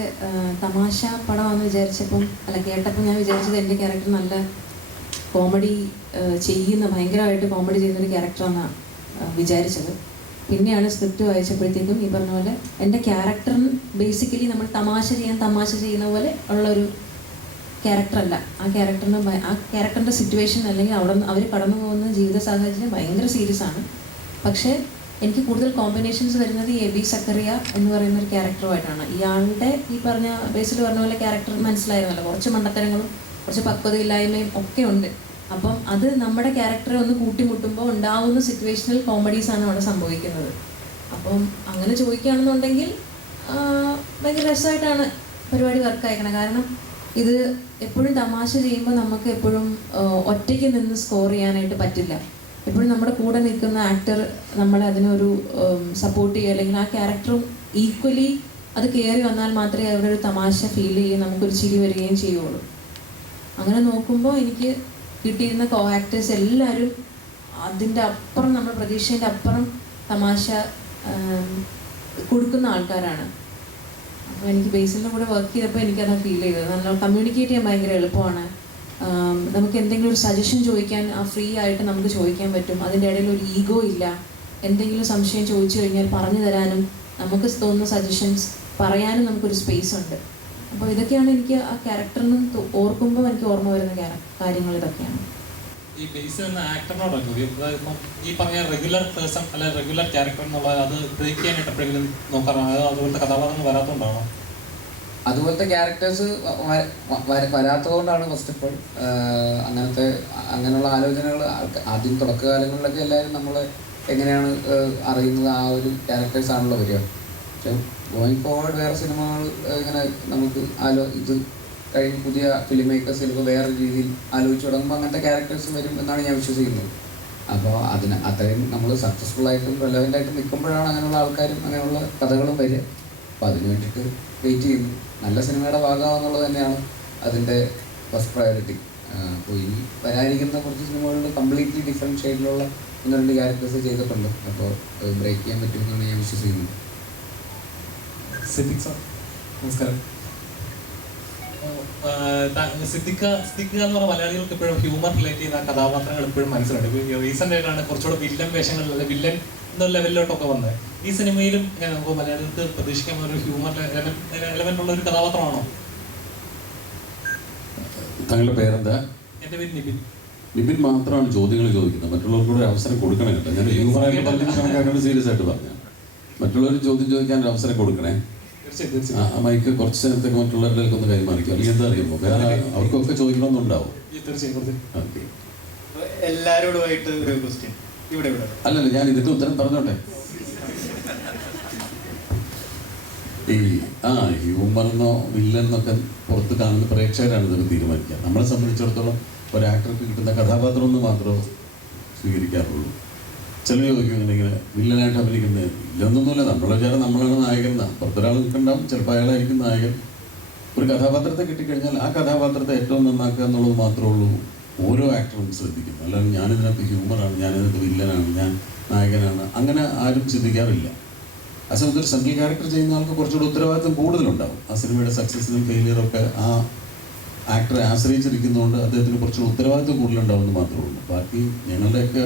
തമാശ പടമാണെന്ന് വിചാരിച്ചപ്പം കേട്ടപ്പോൾ ഞാൻ വിചാരിച്ചത് എൻ്റെ ക്യാരക്ടർ നല്ല കോമഡി ഭയങ്കരമായിട്ട് കോമഡി ചെയ്യുന്നൊരു ക്യാരക്ടറാണെന്നാണ് വിചാരിച്ചത്. പിന്നെയാണ് സ്ക്രിപ്റ്റ് വായിച്ചപ്പോഴത്തേക്കും ഈ പറഞ്ഞ പോലെ എൻ്റെ ക്യാരക്ടറിന് ബേസിക്കലി നമ്മൾ തമാശ ചെയ്യുന്ന പോലെ ഉള്ളൊരു ക്യാരക്ടറല്ല. ആ ക്യാരക്ടറിൻ്റെ സിറ്റുവേഷൻ അല്ലെങ്കിൽ അവർ കടന്നു പോകുന്ന ജീവിത സാഹചര്യം ഭയങ്കര സീരിയസ് ആണ്. പക്ഷേ എനിക്ക് കൂടുതൽ കോമ്പിനേഷൻസ് വരുന്നത് ഈ എബി സക്കറിയ എന്ന് പറയുന്ന ഒരു ക്യാരക്ടറുമായിട്ടാണ്. ഇയാളുടെ ഈ പറഞ്ഞ ബേസിൽ പറഞ്ഞ പോലെ ക്യാരക്ടർ മനസ്സിലായിരുന്നല്ലോ, കുറച്ച് മണ്ടത്തരങ്ങളും കുറച്ച് പക്വതയില്ലായ്മയും ഒക്കെ ഉണ്ട്. അപ്പം അത് നമ്മുടെ ക്യാരക്ടറെ ഒന്ന് കൂട്ടിമുട്ടുമ്പോൾ ഉണ്ടാവുന്ന സിറ്റുവേഷണൽ കോമഡീസാണ് അവിടെ സംഭവിക്കുന്നത്. അപ്പം അങ്ങനെ ചോദിക്കുകയാണെന്നുണ്ടെങ്കിൽ ഭയങ്കര രസമായിട്ടാണ് പരിപാടി വർക്ക് അയക്കണം. കാരണം ഇത് എപ്പോഴും തമാശ ചെയ്യുമ്പോൾ നമുക്ക് എപ്പോഴും ഒറ്റയ്ക്ക് നിന്ന് സ്കോർ ചെയ്യാനായിട്ട് പറ്റില്ല. എപ്പോഴും നമ്മുടെ കൂടെ നിൽക്കുന്ന ആക്ടർ നമ്മളെ അതിനൊരു സപ്പോർട്ട് ചെയ്യുക, അല്ലെങ്കിൽ ആ ക്യാരക്ടറും ഈക്വലി അത് കയറി വന്നാൽ മാത്രമേ അവിടെ ഒരു തമാശ ഫീൽ ചെയ്യുകയും നമുക്കൊരു ചിരി വരികയും ചെയ്യുള്ളൂ. അങ്ങനെ നോക്കുമ്പോൾ എനിക്ക് കിട്ടിയിരുന്ന കോ ആക്ടേഴ്സ് എല്ലാവരും അതിൻ്റെ അപ്പുറം, നമ്മുടെ പ്രതീക്ഷേൻ്റെ അപ്പുറം തമാശ കൊടുക്കുന്ന ആൾക്കാരാണ്. അപ്പോൾ എനിക്ക് ബേസിലിൻ്റെ കൂടെ വർക്ക് ചെയ്തപ്പോൾ എനിക്കത് ഫീൽ ചെയ്തത്. നല്ല കമ്മ്യൂണിക്കേറ്റ് ചെയ്യാൻ ഭയങ്കര എളുപ്പമാണ്. നമുക്ക് എന്തെങ്കിലും ഒരു സജഷൻ ചോദിക്കാൻ ഫ്രീ ആയിട്ട് നമുക്ക് ചോദിക്കാൻ പറ്റും. അതിൻ്റെ ഇടയിൽ ഒരു ഈഗോ ഇല്ല. എന്തെങ്കിലും സംശയം ചോദിച്ചു കഴിഞ്ഞാൽ പറഞ്ഞു തരാനും നമുക്ക് തോന്നുന്ന സജഷൻസ് പറയാനും നമുക്കൊരു സ്പേസ് ഉണ്ട്. അപ്പോൾ ഇതൊക്കെയാണ് എനിക്ക് ആ ക്യാരക്ടറിനും ഓർക്കുമ്പോൾ എനിക്ക് ഓർമ്മ വരുന്ന കാര്യങ്ങൾ ഇതൊക്കെയാണ്. ഈ ബേസ് എന്ന ആക്ടറിനോടൊക്കെ ഈ പറഞ്ഞ റെഗുലർ പേഴ്സൺ അല്ലെ റെഗുലർ ക്യാരക്ടർ എന്നുള്ളത് അത് ബ്രേക്ക് ചെയ്യാനായിട്ട് എപ്പോഴെങ്കിലും നോക്കാറാണ്? അതുപോലത്തെ കഥാപാത്രങ്ങൾ വരാത്തതുകൊണ്ടാണോ? അതുപോലത്തെ ക്യാരക്ടേഴ്സ് വരാത്തതുകൊണ്ടാണ് ഫസ്റ്റ് ഓഫ് ഓൾ. അങ്ങനെയുള്ള ആലോചനകൾ ആദ്യം തുടക്കകാലങ്ങളിലൊക്കെ എല്ലാവരും നമ്മൾ എങ്ങനെയാണ് അറിയുന്നത്, ആ ഒരു ക്യാരക്ടേഴ്സാണല്ലോ വരിക. പക്ഷെ ഗോയിങ് ഫോർവേഡ് വേറെ സിനിമകൾ ഇങ്ങനെ നമുക്ക് ഇത് കഴിഞ്ഞ് പുതിയ ഫിലിം മേക്കേഴ്സ് ചിലപ്പോൾ വേറെ രീതിയിൽ ആലോചിച്ച് തുടങ്ങുമ്പോൾ അങ്ങനത്തെ ക്യാരക്ടേഴ്സ് വരും എന്നാണ് ഞാൻ വിശ്വസിക്കുന്നത്. അപ്പോൾ അത്രയും നമ്മൾ സക്സസ്ഫുൾ ആയിട്ടും റെലവൻ്റ് ആയിട്ടും നിൽക്കുമ്പോഴാണ് അങ്ങനെയുള്ള ആൾക്കാരും അങ്ങനെയുള്ള കഥകളും വരിക. അപ്പോൾ അതിന് വേണ്ടിയിട്ട് വെയിറ്റ് ചെയ്യുന്നു. നല്ല സിനിമയുടെ ഭാഗമാകുന്നുള്ളത് തന്നെയാണ് അതിൻ്റെ ഫസ്റ്റ് പ്രയോറിറ്റി. അപ്പോൾ ഇനി വരാനിരിക്കുന്ന കുറച്ച് സിനിമകളിൽ കംപ്ലീറ്റ്ലി ഡിഫറെൻറ്റ് ഷെയ്ഡിലുള്ള 1-2 ക്യാരക്ടേഴ്സ് ചെയ്തിട്ടുണ്ട്. അപ്പോൾ ബ്രേക്ക് ചെയ്യാൻ പറ്റുമെന്നാണ് ഞാൻ വിശ്വസിക്കുന്നത്. സിദ്ദിഖ് സാർ നമസ്കാരം. സിദ്ദിഖ് എന്ന് പറഞ്ഞ മലയാളികൾക്ക് എപ്പോഴും ഹ്യൂമർ റിലേറ്റ് ചെയ്യുന്ന കഥാപാത്രങ്ങൾ എപ്പോഴും മനസ്സിലുണ്ട്. ഇപ്പോൾ റീസെൻ്റ് ആയിട്ടാണ് കുറച്ചുകൂടെ വില്ലൻ വേഷങ്ങളിൽ, വില്ലൻ എന്ന ലെവലിലോട്ടൊക്കെ വന്നത്. ഈ സിനിമയിലും നമുക്ക് മലയാളികൾക്ക് പ്രതീക്ഷിക്കാൻ ഒരു ഹ്യൂമർ എലമെന്റ് ഉള്ള ഒരു കഥാപാത്രമാണോ? താങ്കളുടെ പേരെന്താ? എൻ്റെ പേര് നിബിൻ. നിബിൻ മാത്രമാണ് ചോദ്യങ്ങൾ ചോദിക്കുന്നത്, മറ്റുള്ളവർക്കൂടെ അവസരം കൊടുക്കണം കേട്ടോ. ഞാൻ ഹ്യൂമറായിട്ട് പറഞ്ഞിട്ട് കണക്കാക്കാണ്ട് സീരിയസ് ആയിട്ട് പറഞ്ഞു. മറ്റുള്ളവർ ചോദ്യം ചോദിക്കാൻ ഒരു അവസരം കൊടുക്കണേ. ആ മൈക്ക് കുറച്ച് നേരത്തേക്ക് മറ്റുള്ളവരിലേക്ക് ഒന്ന് കൈമാറിക്കും. അല്ലെങ്കിൽ എന്താ അറിയുമോ, വേറെ അവർക്കൊക്കെ ചോദിക്കണമെന്നുണ്ടാവും. ഓക്കെ, എല്ലാവരോടുമായിട്ട് ഒരു ക്വസ്റ്റ്യൻ. അല്ലല്ല, ഞാൻ ഇതിന്റെ ഉത്തരം പറഞ്ഞോട്ടെ. ഈ ഹ്യൂമറെന്നോ വില്ലെന്നൊക്കെ പുറത്ത് കാണുന്ന പ്രേക്ഷകരാണ് ഇതൊക്കെ തീരുമാനിക്കുക. നമ്മളെ സംബന്ധിച്ചിടത്തോളം ഒരു ആക്ടർക്ക് കിട്ടുന്ന കഥാപാത്രം ഒന്ന് മാത്രമേ സ്വീകരിക്കാറുള്ളൂ. ചില ചോദിക്കും ഇങ്ങനെ വില്ലനായിട്ട് അഭിനയിക്കുന്നത്. ഇല്ലൊന്നുമില്ല, നമ്മളെ വിചാരം നമ്മളാണ് നായകൻ എന്നാണ്. പുറത്തൊരാൾ നിൽക്കണ്ടാവും, ചിലപ്പോൾ അയാളായിരിക്കും നായകൻ. ഒരു കഥാപാത്രത്തെ കിട്ടിക്കഴിഞ്ഞാൽ ആ കഥാപാത്രത്തെ ഏറ്റവും നന്നാക്കുക എന്നുള്ളത് മാത്രമേ ഉള്ളൂ ഓരോ ആക്ടറും ശ്രദ്ധിക്കുന്നു. അല്ലാതെ ഞാനിതിനകത്ത് ഹ്യൂമറാണ്, ഞാനിതിനകത്ത് വില്ലനാണ്, ഞാൻ നായകനാണ്, അങ്ങനെ ആരും ചിന്തിക്കാറില്ല. ആ സമയത്ത് ഒരു സെൻട്രൽ ക്യാരക്ടർ ചെയ്യുന്ന ആൾക്ക് കുറച്ചുകൂടി ഉത്തരവാദിത്വം കൂടുതലുണ്ടാവും. ആ സിനിമയുടെ സക്സസിനും ഫെയിലിയറൊക്കെ ആ ആക്ടറെ ആശ്രയിച്ചിരിക്കുന്നതുകൊണ്ട് അദ്ദേഹത്തിന് കുറച്ചുകൂടി ഉത്തരവാദിത്വം കൂടുതലുണ്ടാവും എന്ന് മാത്രമേ ഉള്ളൂ. ബാക്കി ഞങ്ങളുടെയൊക്കെ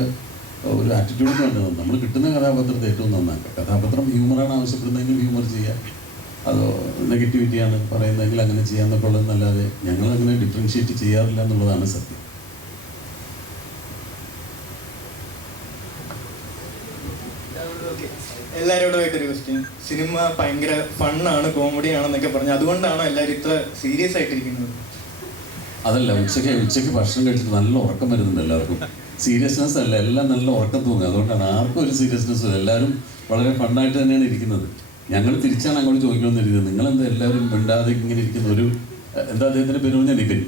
ഒരു ആറ്റിറ്റ്യൂഡ് വേണ്ടത് നമ്മൾ കിട്ടുന്ന കഥാപാത്രത്തെ ഏറ്റവും നന്നാക്കുക. കഥാപാത്രം ഹ്യൂമറാണ് ആവശ്യപ്പെടുന്നതെങ്കിൽ ഹ്യൂമർ ചെയ്യുക, അതോ നെഗറ്റിവിറ്റിയാണ് പറയുന്നതെങ്കിൽ അങ്ങനെ ചെയ്യാമെന്നൊക്കെ ഉള്ളതെന്നല്ലാതെ ഞങ്ങളങ്ങനെ ഡിഫറൻഷ്യേറ്റ് ചെയ്യാറില്ല എന്നുള്ളതാണ് സത്യം. എല്ലാവരോടുമായിട്ടൊരു ക്വസ്റ്റ്യൻ. സിനിമ ഭയങ്കര ഫണ്ണാണ്, കോമഡിയാണെന്നൊക്കെ പറഞ്ഞു, അതുകൊണ്ടാണോ എല്ലാവരും ഇത്ര സീരിയസ് ആയിട്ടിരിക്കുന്നത്? അതല്ല, ഉച്ചയ്ക്ക് ഭക്ഷണം കഴിച്ചിട്ട് നല്ല ഉറക്കം വരുന്നുണ്ട് എല്ലാവർക്കും. സീരിയസ്നെസ് അല്ല, എല്ലാം നല്ല ഉറക്കം തൂങ്ങുക. അതുകൊണ്ടാണ് ആർക്കും ഒരു സീരിയസ്നെസ്സും. എല്ലാവരും വളരെ ഫണ്ണായിട്ട് തന്നെയാണ് ഇരിക്കുന്നത്. ഞങ്ങൾ തിരിച്ചാണ് അങ്ങോട്ട് ചോദിക്കണമെന്ന് ഇരിക്കുന്നത്. നിങ്ങളെന്താ എല്ലാവരും മിണ്ടാതെ ഇങ്ങനെ ഇരിക്കുന്ന ഒരു എന്താ അദ്ദേഹത്തിൻ്റെ പേര് പറഞ്ഞാൽ നിബിൻ,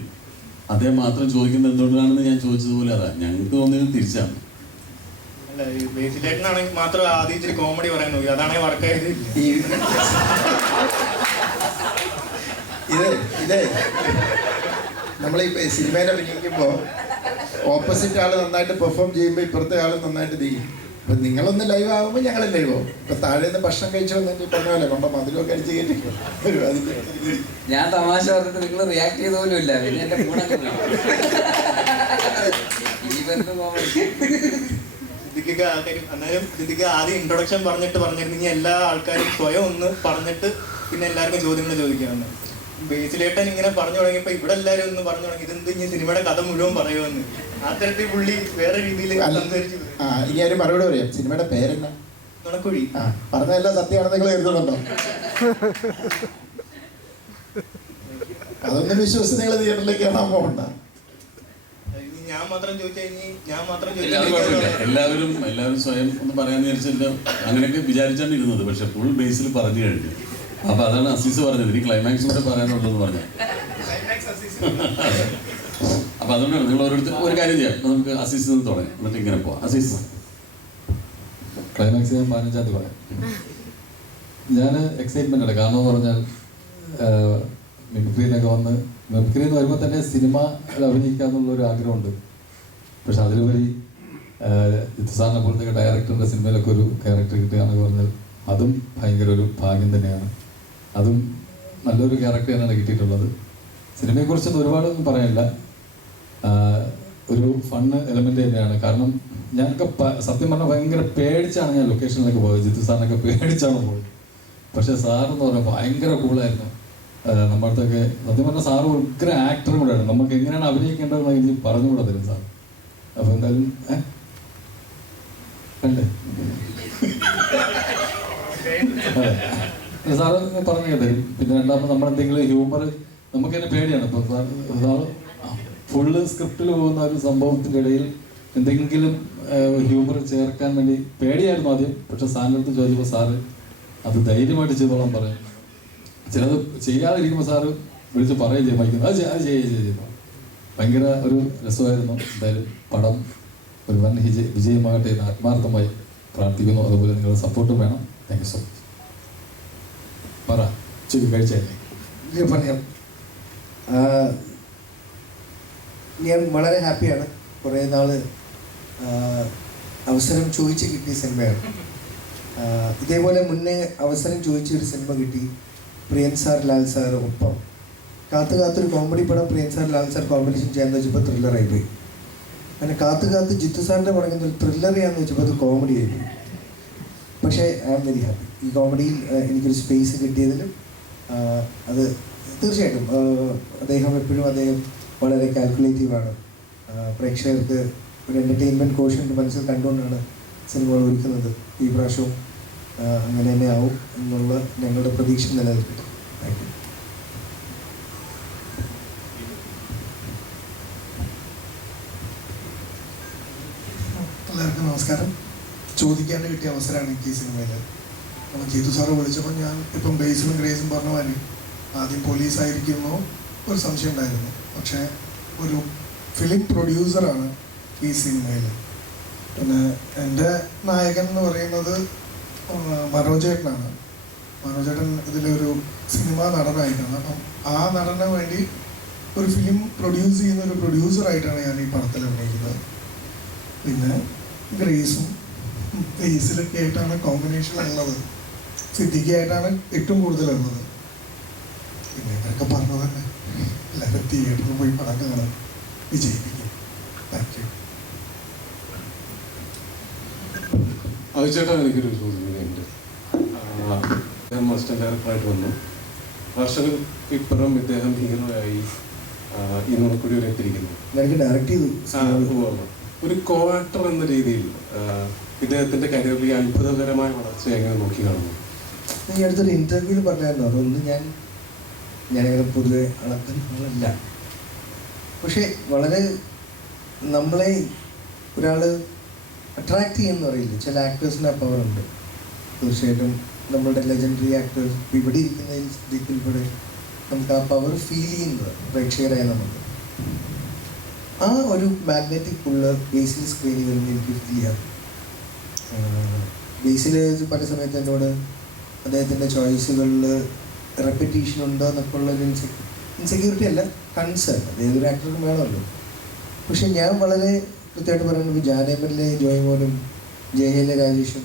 അദ്ദേഹം മാത്രം ചോദിക്കുന്നത് എന്തുകൊണ്ടാണെന്ന് ഞാൻ ചോദിച്ചതുപോലെ അതാ ഞങ്ങൾക്ക് തോന്നിയത് തിരിച്ചാണ്. അല്ല, ഈ ബേസിലേട്ടനാണെങ്കിൽ മാത്രം ആദ്യം ഇച്ചിരി കോമഡി പറയാൻ നോക്കി, അതാണെങ്കിൽ വർക്കായത്. ഇതേ നമ്മളീ സിനിമയിൽ അഭിനയിക്കുമ്പോൾ ഓപ്പോസിറ്റ് ആൾ നന്നായിട്ട് പെർഫോം ചെയ്യുമ്പോൾ ഇപ്പുറത്തെ ആൾ നന്നായിട്ട് ചെയ്യും. ഇപ്പം നിങ്ങളൊന്ന് ലൈവ് ആകുമ്പോൾ ഞങ്ങൾ ലൈവ് ആവും. ഇപ്പം താഴെ നിന്ന് ഭക്ഷണം കഴിച്ചു വന്നിട്ട് പറഞ്ഞ പോലെ കൊണ്ട മതിലൊക്കെ അടിച്ച് കയറ്റിക്കും. ഞാൻ തമാശ പറഞ്ഞിട്ട് നിങ്ങൾ റിയാക്ട് ചെയ്ത പോലും ഇല്ല. പിന്നെ എൻ്റെ കൂടെ സിദ്ദിഖ് അന്നേരം സിദ്ദിഖ് ആദ്യം ഇൻട്രൊഡക്ഷൻ പറഞ്ഞിരുന്നെങ്കിൽ എല്ലാ ആൾക്കാരും സ്വയം ഒന്ന് പറഞ്ഞിട്ട് പിന്നെ എല്ലാവർക്കും ചോദ്യങ്ങൾ ചോദിക്കാമെന്ന്. ബേസിലേട്ടൻ ഇങ്ങനെ പറഞ്ഞു തുടങ്ങിയപ്പോ ഇവിടെ എല്ലാരും ഒന്ന് പറഞ്ഞു തുടങ്ങി ഇതെന്ത് ഇനി സിനിമയുടെ കഥ മുഴുവൻ പറയുമെന്ന്. ആ തരത്തിൽ പുള്ളി വേറെ രീതിയിൽ സംസാരിച്ചു. ഇനി ആരും മറുപടി പറയാം. സിനിമയുടെ പേരെന്നാ? നുണക്കുഴി. പറഞ്ഞതെല്ലാം സത്യമാണെന്ന് നിങ്ങൾ കരുതുന്നുണ്ടോ? അതൊന്നും വിശ്വസിച്ച് നിങ്ങൾ തിയേറ്ററിലേക്ക് കാണാൻ പോകണ്ട. ഞാൻ മാത്രം ചോദിച്ചാൽ എല്ലാവരും സ്വയം ഒന്ന് പറയാന്ന് വിചാരിച്ചില്ല, അങ്ങനെയൊക്കെ വിചാരിച്ചാണ് ഇരുന്നത്. പക്ഷെ ഫുൾ ബേസിൽ പറഞ്ഞു കഴിഞ്ഞു. അപ്പൊ അതാണ് അസീസ് പറഞ്ഞത്, ഇനി ക്ലൈമാക്സ് കൂടെ പറയാനുള്ളതെന്ന് പറഞ്ഞു. അപ്പൊ അതുകൊണ്ടാണ് നിങ്ങൾ ഓരോരുത്തർ ഒരു കാര്യം ചെയ്യാം, നമുക്ക് അസീസിൽ നിന്ന് തുടങ്ങാം, എന്നിട്ട് ഇങ്ങനെ പോവാം. അസീസ് ക്ലൈമാക്സ് ഞാൻ 15-ാം തീയതി പറയാം. ഞാൻ എക്സൈറ്റ്മെൻ്റ് ആണ്. കാരണം എന്ന് പറഞ്ഞാൽ മിമിക്രിയിലൊക്കെ വന്ന് മിമിക്രി എന്ന് വരുമ്പോൾ തന്നെ സിനിമ അഭിനയിക്കുക എന്നുള്ളൊരു ആഗ്രഹമുണ്ട്. പക്ഷെ അതിലുപരി ജിത്തു സാറിനെ പോലത്തെ ഡയറക്ടറിൻ്റെ സിനിമയിലൊക്കെ ഒരു ക്യാരക്ടർ കിട്ടുക എന്നൊക്കെ പറഞ്ഞാൽ അതും ഭയങ്കര ഒരു ഭാഗ്യം തന്നെയാണ്. അതും നല്ലൊരു ക്യാരക്ടർ തന്നെയാണ് കിട്ടിയിട്ടുള്ളത്. സിനിമയെക്കുറിച്ചൊന്നും ഒരുപാടൊന്നും പറയാനില്ല. ഒരു ഫണ്ണ് എലമെൻ്റ് തന്നെയാണ്. കാരണം ഞങ്ങൾക്ക് സത്യം പറഞ്ഞാൽ ഭയങ്കര പേടിച്ചാണ് ഞാൻ ലൊക്കേഷനിലേക്ക് പോയത്. ജിത്തു സാറിനൊക്കെ പേടിച്ചാണ് പോയത്. പക്ഷേ സാറെന്ന് പറഞ്ഞാൽ ഭയങ്കര കൂളായിരുന്നു. നമ്മളടുത്തൊക്കെ സത്യം പറഞ്ഞാൽ സാറ് ഉഗ്ര ആക്ടറും കൂടെയാണ്. നമുക്ക് എങ്ങനെയാണ് അഭിനയിക്കേണ്ടതെന്ന് എനിക്ക് പറഞ്ഞുകൂടെ തരും സാർ. അപ്പോൾ എന്തായാലും അല്ലേ അതെ സാറ് പറഞ്ഞു തരും. പിന്നെ രണ്ടാമത് നമ്മളെന്തെങ്കിലും ഹ്യൂമർ നമുക്ക് തന്നെ പേടിയാണ്. ഇപ്പം സാറ് ഫുള്ള് സ്ക്രിപ്റ്റിൽ പോകുന്ന ഒരു സംഭവത്തിൻ്റെ ഇടയിൽ എന്തെങ്കിലും ഹ്യൂമർ ചേർക്കാൻ വേണ്ടി പേടിയായിരുന്നു ആദ്യം. പക്ഷെ സാറിൻ്റെ അടുത്ത് ചോദിച്ചപ്പോൾ സാറ് അത് ധൈര്യമായിട്ട് ചെയ്തോളാൻ പറയും. ചിലത് ചെയ്യാതിരിക്കുമ്പോൾ സാറ് വിളിച്ച് പറയുകയും ചെയ്യും, വായിക്കുന്നു അത് ചെയ്യുക. ഭയങ്കര ഒരു രസമായിരുന്നു. എന്തായാലും പടം ഒരു വൻ വിജയമാകട്ടെ എന്ന് ആത്മാർത്ഥമായി പ്രാർത്ഥിക്കുന്നു. അതുപോലെ നിങ്ങളുടെ സപ്പോർട്ടും വേണം. Thank you so much. പറ ഉച്ചയ്ക്ക് കഴിച്ചല്ലേ? പറയാം. ഞാൻ വളരെ ഹാപ്പിയാണ്. കുറേ നാൾ അവസരം ചോദിച്ച് കിട്ടിയ സിനിമയാണ്. ഇതേപോലെ മുന്നേ അവസരം ചോദിച്ചൊരു സിനിമ കിട്ടി. പ്രിയൻ സാർ, ലാൽ സാർ ഒപ്പം കാത്തൊരു കോമഡി പടം പ്രിയൻ സാർ, ലാൽ സാർ കോമ്പിനേഷൻ ചെയ്യാന്ന് വെച്ചപ്പോൾ ത്രില്ലറായി പോയി. അങ്ങനെ കാത്ത് ജിത്തു സാറിൻ്റെ പറയുന്ന ഒരു ത്രില്ലർ ചെയ്യാന്ന് വെച്ചപ്പോൾ അത് കോമഡി ആയി പോയി. പക്ഷേ ഐ ആം വെരി ഹാപ്പി. ഈ കോമഡിയിൽ എനിക്കൊരു സ്പേസ് കിട്ടിയതിലും അത് തീർച്ചയായിട്ടും അദ്ദേഹം വളരെ കാൽക്കുലേറ്റീവാണ്. പ്രേക്ഷകർക്ക് ഒരു എൻ്റർടൈൻമെൻറ്റ് കോഷ്യൻ്റ് മനസ്സിൽ കണ്ടുകൊണ്ടാണ് സിനിമകൾ ഒരുക്കുന്നത്. ഈ പ്രാവശ്യവും അങ്ങനെ തന്നെ ആവും എന്നുള്ള ഞങ്ങളുടെ പ്രതീക്ഷ നിലനിൽക്കട്ടെ. Thank you. എല്ലാവർക്കും നമസ്കാരം. ചോദിക്കാണ്ട് കിട്ടിയ അവസരമാണ് എനിക്ക് ഈ സിനിമയിൽ. അപ്പോൾ ജീതു സാറ് വിളിച്ചപ്പോൾ ഞാൻ ഇപ്പം ബേസിലും ഗ്രേസും പറഞ്ഞ മാതിരി ആദ്യം പോലീസായിരിക്കുമോ ഒരു സംശയം ഉണ്ടായിരുന്നു. പക്ഷേ ഒരു ഫിലിം പ്രൊഡ്യൂസറാണ് ഈ സിനിമയിൽ. പിന്നെ എൻ്റെ നായകൻ എന്ന് പറയുന്നത് മനോജേട്ടനാണ്. മനോജേട്ടൻ ഇതിലൊരു സിനിമാ നടനായിട്ടാണ്. അപ്പം ആ നടന് വേണ്ടി ഒരു ഫിലിം പ്രൊഡ്യൂസ് ചെയ്യുന്ന ഒരു പ്രൊഡ്യൂസറായിട്ടാണ് ഞാൻ ഈ പടത്തിൽ അഭിനയിക്കുന്നത്. പിന്നെ ഗ്രേസും ബേസിലൊക്കെ ആയിട്ടാണ് കോമ്പിനേഷൻ ഉള്ളത്. സിദ്ദിഖായിട്ടാണ് ഏറ്റവും കൂടുതലുള്ളത്. പിന്നെ ഇതൊക്കെ പറഞ്ഞു തന്നെ എല്ലാവരും തിയേറ്ററിൽ പോയി പടം കാണാൻ വിജയിപ്പിക്കും. Thank you. ചേട്ടാ, എനിക്കൊരു ചോദ്യമുണ്ട്. അദ്ദേഹം അസിസ്റ്റന്റ് ഡയറക്ടറായിട്ട് വന്നു. വർഷങ്ങൾക്ക് ഇപ്പുറം ഇദ്ദേഹം ഹീറോ ആയി ഈ നുണക്കുഴി വരെ എത്തിയിരിക്കുന്നു. ഡയറക്റ്റ് ചെയ്തു. ഒരു കോ ആക്ടർ എന്ന രീതിയിൽ ഇദ്ദേഹത്തിന്റെ കരിയറിൽ ഈ അത്ഭുതകരമായ വളർച്ച എങ്ങനെ നോക്കി കാണുന്നു? ഈ അടുത്തൊരു ഇന്റർവ്യൂവിൽ പറഞ്ഞായിരുന്നു. അതൊന്നും ഞാനങ്ങനെ പൊതുവെ അളക്കുന്നല്ല. പക്ഷേ വളരെ നമ്മളെ ഒരാൾ അട്രാക്ട് ചെയ്യുമെന്ന് അറിയില്ല. ചില ആക്ടേഴ്സിന് ആ പവറുണ്ട്. തീർച്ചയായിട്ടും നമ്മളുടെ ലെജൻഡറി ആക്ടേഴ്സ് ഇവിടെ ഇരിക്കുന്നതിൽ ഇതിൽപ്പെടെ നമുക്ക് ആ പവർ ഫീൽ ചെയ്യുന്നത് പ്രേക്ഷകരായ നമുക്ക്. ആ ഒരു മാഗ്നറ്റിക് പുള്ള് ബേസിൽ സ്ക്രീനിൽ വരുമ്പോൾ എനിക്ക് ഫീൽ ചെയ്യാം. ബേസിൽ പല സമയത്ത് എന്നോട് അദ്ദേഹത്തിൻ്റെ ചോയ്സുകളിൽ റെപ്പറ്റീഷൻ ഉണ്ടോ എന്നൊക്കെ ഉള്ളൊരു ഇൻസെക്യൂരിറ്റി അല്ല, കൺസേൺ. ഏതൊരു ആക്ടർക്കും വേണമല്ലോ. പക്ഷെ ഞാൻ വളരെ കൃത്യമായിട്ട് പറയുന്നത് ജാനേമനിലെ ജോയ്മോനും ജയഹയിലെ രാജേഷും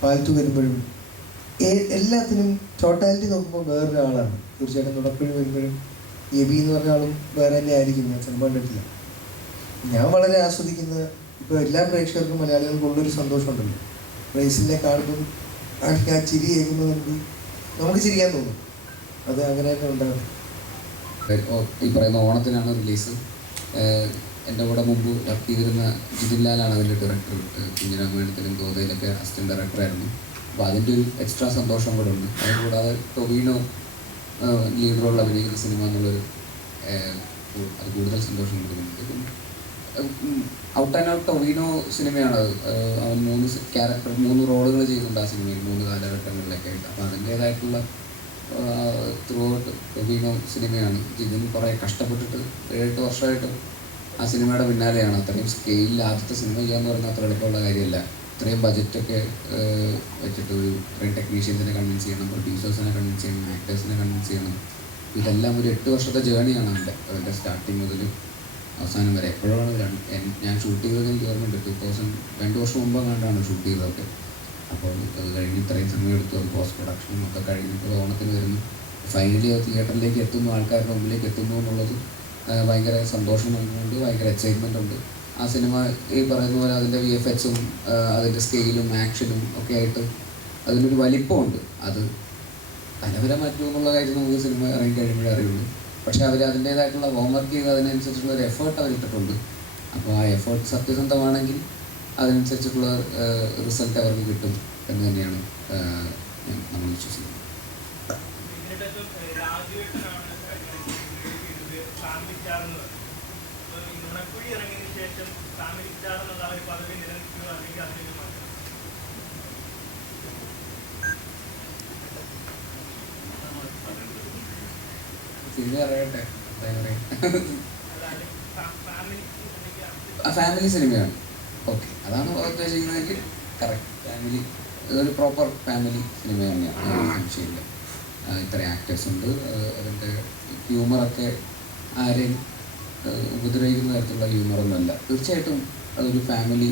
പാൽത്തു വരുമ്പോഴും എല്ലാത്തിനും ടോട്ടാലിറ്റി നോക്കുമ്പോൾ വേറൊരാളാണ്. തീർച്ചയായിട്ടും നുണക്കുഴി വരുമ്പോഴും എബി എന്ന് പറഞ്ഞ ആളും വേറെ തന്നെ ആയിരിക്കും. ഞാൻ സിനിമ കണ്ടിട്ടില്ല. ഞാൻ വളരെ ആസ്വദിക്കുന്നത് ഇപ്പോൾ എല്ലാ പ്രേക്ഷകർക്കും മലയാളികൾക്കുള്ളൊരു സന്തോഷമുണ്ടല്ലോ. റേസിനെ കാണുമ്പോൾ ആ ചിരി കേൾക്കുമ്പോൾ നമുക്ക് ചിരിക്കാൻ തോന്നും. അത് അങ്ങനെ തന്നെ ഉണ്ടാകും. ഈ പറയുന്ന ഓണത്തിനാണ് റിലീസ്. എൻ്റെ കൂടെ മുമ്പ് വർക്ക് ചെയ്തിരുന്ന ജിതിൻലാലാണ് അതിൻ്റെ ഡയറക്ടർ. കുഞ്ഞിരാമായണത്തിലും ഗോതയിലൊക്കെ അസിസ്റ്റൻറ്റ് ഡയറക്ടറായിരുന്നു. അപ്പോൾ അതിൻ്റെ ഒരു എക്സ്ട്രാ സന്തോഷം കൂടെ ഉണ്ട്. അതുകൂടാതെ ടൊവിനോ ലീഡ് റോളിൽ അഭിനയിക്കുന്ന സിനിമ എന്നുള്ളൊരു അത് കൂടുതൽ സന്തോഷം കൊടുക്കുന്നുണ്ട്. ഔട്ട് ആൻഡ് ഔട്ട് ടൊവിനോ സിനിമയാണ്. അവൻ 3 റോളുകൾ ചെയ്യുന്നുണ്ട് ആ സിനിമയിൽ 3 കാലഘട്ടങ്ങളിലൊക്കെ ആയിട്ട്. അപ്പോൾ അതിൻ്റേതായിട്ടുള്ള ത്രൂ ഔട്ട് ടൊവിനോ സിനിമയാണ്. ജിതിൻ കുറേ കഷ്ടപ്പെട്ടിട്ട് 7-8 വർഷമായിട്ട് ആ സിനിമയുടെ പിന്നാലെയാണ്. അത്രയും സ്കെയിലിൽ ആദ്യത്തെ സിനിമ ചെയ്യാന്ന് പറഞ്ഞാൽ അത്ര എളുപ്പമുള്ള കാര്യമല്ല. ഇത്രയും ബജറ്റൊക്കെ വെച്ചിട്ട് ഇത്രയും ടെക്നീഷ്യൻസിനെ കൺവിൻസ് ചെയ്യണം, പ്രൊഡ്യൂസേഴ്സിനെ കൺവിൻസ് ചെയ്യണം, ആക്ടേഴ്സിനെ കൺവിൻസ് ചെയ്യണം. ഇതെല്ലാം ഒരു 8 വർഷത്തെ ജേണിയാണ് അവൻ്റെ സ്റ്റാർട്ടിങ് മുതൽ അവസാനം വരെ. എപ്പോഴാണ് ഞാൻ ഷൂട്ട് ചെയ്തത് എനിക്ക് ഓർമ്മയുണ്ട്. 2 വർഷം മുമ്പ് കണ്ടാണ് ഷൂട്ട് ചെയ്തതൊക്കെ. അപ്പോൾ അത് കഴിഞ്ഞ് ഇത്രയും സമയം എടുത്തു. അത് പോസ്റ്റ് പ്രൊഡക്ഷനും ഒക്കെ കഴിഞ്ഞിട്ട് ഓണത്തിന് വരുന്നു. ഫൈനലി അത് തിയേറ്ററിലേക്ക് എത്തുന്നു, ആൾക്കാരുടെ മുമ്പിലേക്ക് എത്തുന്നു എന്നുള്ളത് ഭയങ്കര സന്തോഷം നൽകുന്നുണ്ട്, ഭയങ്കര എക്സൈറ്റ്മെൻ്റ് ഉണ്ട്. ആ സിനിമ ഈ പറയുന്ന പോലെ അതിൻ്റെ VFXും അതിൻ്റെ സ്കെയിലും ആക്ഷനും ഒക്കെ ആയിട്ട് അതിനൊരു വലിപ്പമുണ്ട്. അത് തലവരെ മാറ്റുമോ എന്നുള്ള കാര്യം നമുക്ക് സിനിമ ഇറങ്ങി കഴിയുമ്പോഴേ അറിയുള്ളൂ. പക്ഷേ അവർ അതിൻ്റേതായിട്ടുള്ള ഹോംവർക്ക് ചെയ്ത് അതിനനുസരിച്ചുള്ള ഒരു എഫേർട്ട് അവരിട്ടിട്ടുണ്ട്. അപ്പോൾ ആ എഫേർട്ട് സത്യസന്ധമാണെങ്കിൽ അതിനനുസരിച്ചിട്ടുള്ള റിസൾട്ട് അവർക്ക് കിട്ടും എന്ന് തന്നെയാണ് നമ്മൾ വിശ്വസിക്കുന്നത്. സിനിമ അറിയട്ടെ, ഫാമിലി സിനിമയാണ്. ഓക്കെ, അതാണ് ഉദ്ദേശിക്കുന്നതെങ്കിൽ കറക്റ്റ്. ഫാമിലി ഇതൊരു പ്രോപ്പർ ഫാമിലി സിനിമ തന്നെയാണ്, സംശയമില്ല. ഇത്രയും ആക്ടേഴ്സ് ഉണ്ട്. അതിൻ്റെ ഹ്യൂമറൊക്കെ ആരെയും ഉപദ്രവിക്കുന്ന തരത്തിലുള്ള ഹ്യൂമറൊന്നുമല്ല. തീർച്ചയായിട്ടും അതൊരു ഫാമിലി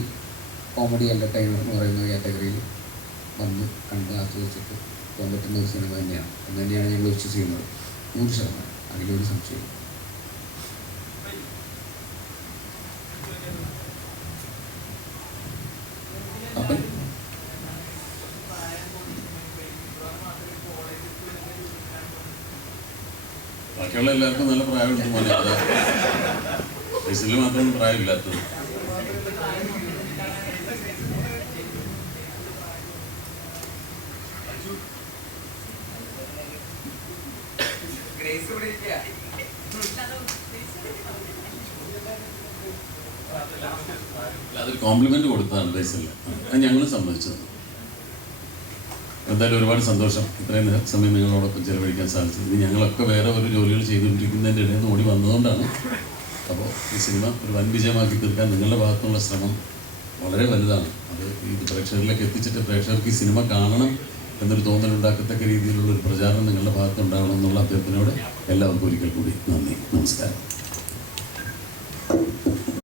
കോമഡി എൻ്റർടൈനർ എന്ന് പറയുന്ന കാറ്റഗറിയിൽ വന്ന് കണ്ട് ആസ്വദിച്ചിട്ട് പോകാൻ പറ്റുന്ന ഒരു സിനിമ തന്നെയാണ് എന്ന് തന്നെയാണ് ഞങ്ങൾ വിശ്വസിക്കുന്നത്. 100%. അതിലൊരു സംശയം. അപ്പം ബാക്കിയുള്ള എല്ലാവർക്കും നല്ല പ്രായമുണ്ട് മോനെ. ഫൈസലിന് മാത്രം പ്രായമില്ലാത്തത്. അതൊരു കോംപ്ലിമെന്റ് കൊടുത്തതാണ് ഫൈസലിന്. അത് ഞങ്ങളും സമ്മതിച്ചത്. എന്തായാലും ഒരുപാട് സന്തോഷം ഇത്രയും സമയം നിങ്ങളോടൊപ്പം ചിലവഴിക്കാൻ സാധിച്ചത്. ഇനി ഞങ്ങളൊക്കെ വേറെ ഒരു ജോലികൾ ചെയ്തുകൊണ്ടിരിക്കുന്നതിൻ്റെ ഇടയിൽ നിന്ന് ഓടി വന്നതുകൊണ്ടാണ്. അപ്പോൾ ഈ സിനിമ ഒരു വൻ വിജയമാക്കി തീർക്കാൻ നിങ്ങളുടെ ഭാഗത്തുനിന്നുള്ള ശ്രമം വളരെ വലുതാണ്. അത് ഈ പ്രേക്ഷകരിലേക്ക് എത്തിച്ചിട്ട് പ്രേക്ഷകർക്ക് ഈ സിനിമ കാണണം എന്നൊരു തോന്നലുണ്ടാക്കത്തക്ക രീതിയിലുള്ള ഒരു പ്രചാരണം നിങ്ങളുടെ ഭാഗത്തുണ്ടാവണം എന്നുള്ള അഭ്യർത്ഥനയോടെ എല്ലാവർക്കും ഒരിക്കൽ കൂടി നന്ദി, നമസ്കാരം.